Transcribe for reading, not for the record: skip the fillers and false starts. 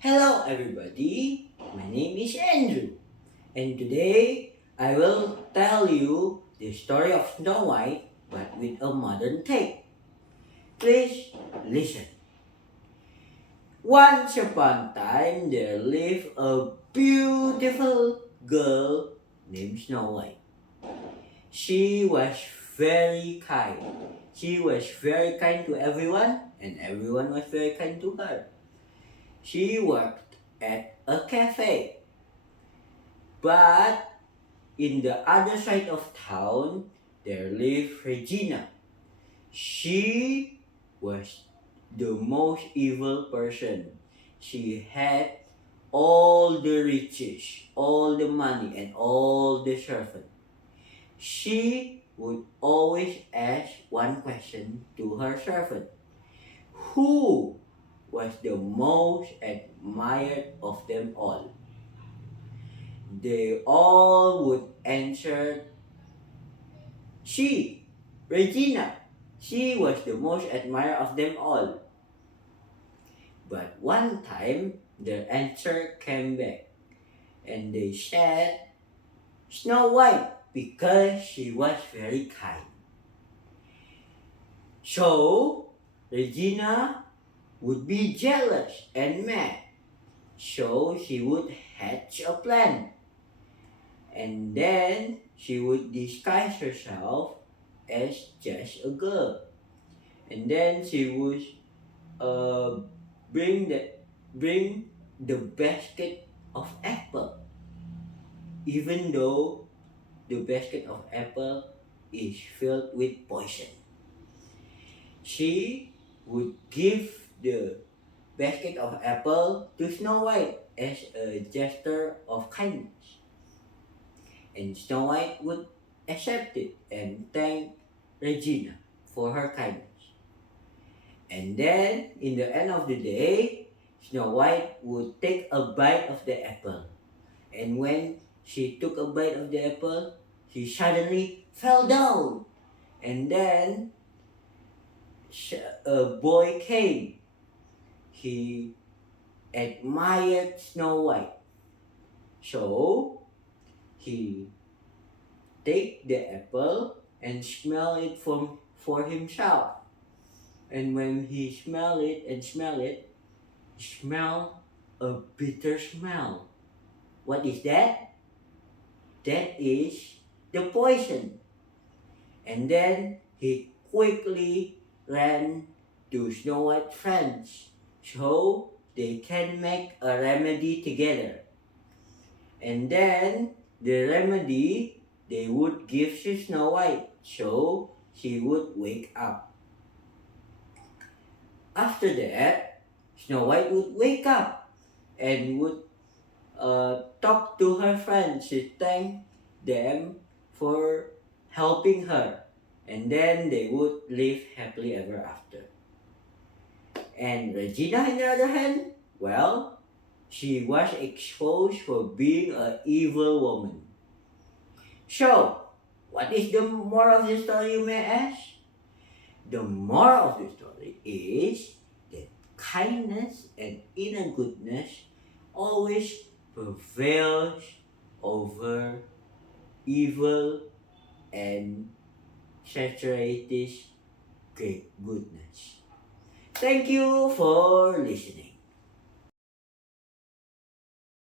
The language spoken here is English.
Hello everybody, my name is Andrew and today I will tell you the story of Snow White but with a modern take. Please listen. Once upon a time there lived a beautiful girl named Snow White. She was very kind. She was very kind to everyone and everyone was very kind to her. She worked at a cafe. But in the other side of town, there lived Regina. She was the most evil person. She had all the riches, all the money, and all the servants. She would always ask one question to her servant. Who was the most admired of them all? They all would answer, she, Regina. She was the most admired of them all. But one time, the answer came back and they said, Snow White, because she was very kind. So, Regina would be jealous and mad. So she would hatch a plan. And then she would disguise herself as just a girl. And then she would bring the basket of apple. Even though the basket of apple is filled with poison. She would give the basket of apple to Snow White as a gesture of kindness. And Snow White would accept it and thank Regina for her kindness. And then, in the end of the day, Snow White would take a bite of the apple. And when she took a bite of the apple, she suddenly fell down. And then, a boy came. He admired Snow White. So, he take the apple and smell it for himself. And when he smell it, he smell a bitter smell. What is that? That is the poison. And then he quickly ran to Snow White's friends so they can make a remedy together. And then the remedy they would give to Snow White so she would wake up. After that, Snow White would wake up and would talk to her friends. She thanked them for helping her. And then they would live happily ever after. And Regina, on the other hand, well, she was exposed for being an evil woman. So, what is the moral of the story, you may ask? The moral of the story is that kindness and inner goodness always prevails over evil and saturates great goodness. Thank you for listening.